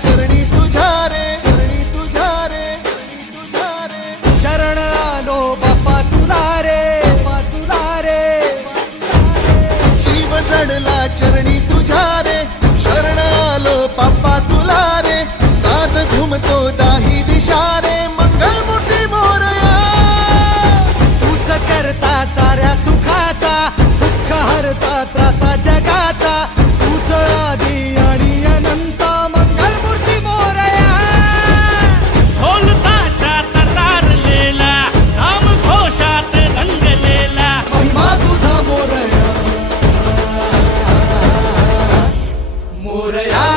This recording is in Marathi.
चरणी तुझ्या रे चरणी तुझ्या रे तुझ्या रे. शरण आलो बापा तुला रे बापा तुला रे जीव चढला चरणी तुझ्या रे. शरण आलो बापा तुला रे. दात घुमतो दाही दिशा रे. मंगल मोठी मोरया. तूच करता साऱ्या सुखाचा दुःख हरता मोरया